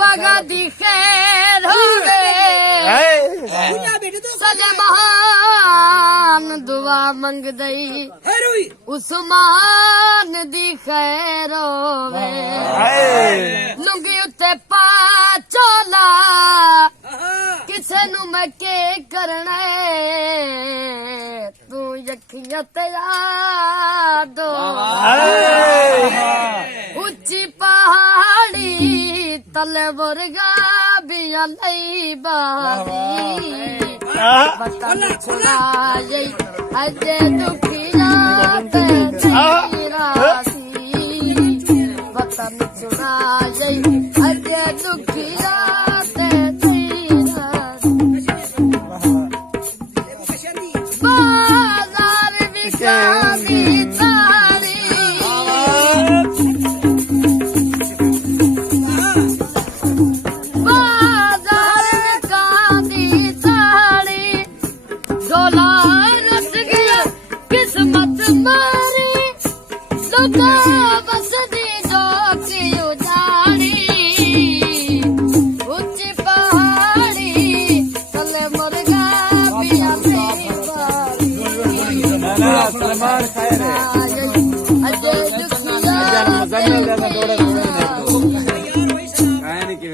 बगा दी खैर होवे सजे महान दुआ मंग दई उस्मान दी खैर होवे लुंगी उत्ते पा चोला किसे नू मैं के करना तू यखियां ते याद उच्ची पहाड़ी तले मुर्गा बिया नहीं बारी वतन छुड़ाई अजे दुखिया ते रासी वतन छुड़ाई अजे दुखिया ते बाजार विकासी तारी बाजार विकासी तारी डोला रस गया किस्मत मारी लुका बस दी जो की उजाड़ी ऊंची पहाड़ी तले मुर्गा पिया नहीं पारी सलमान खाए रे अजय दुखिया काय नाही की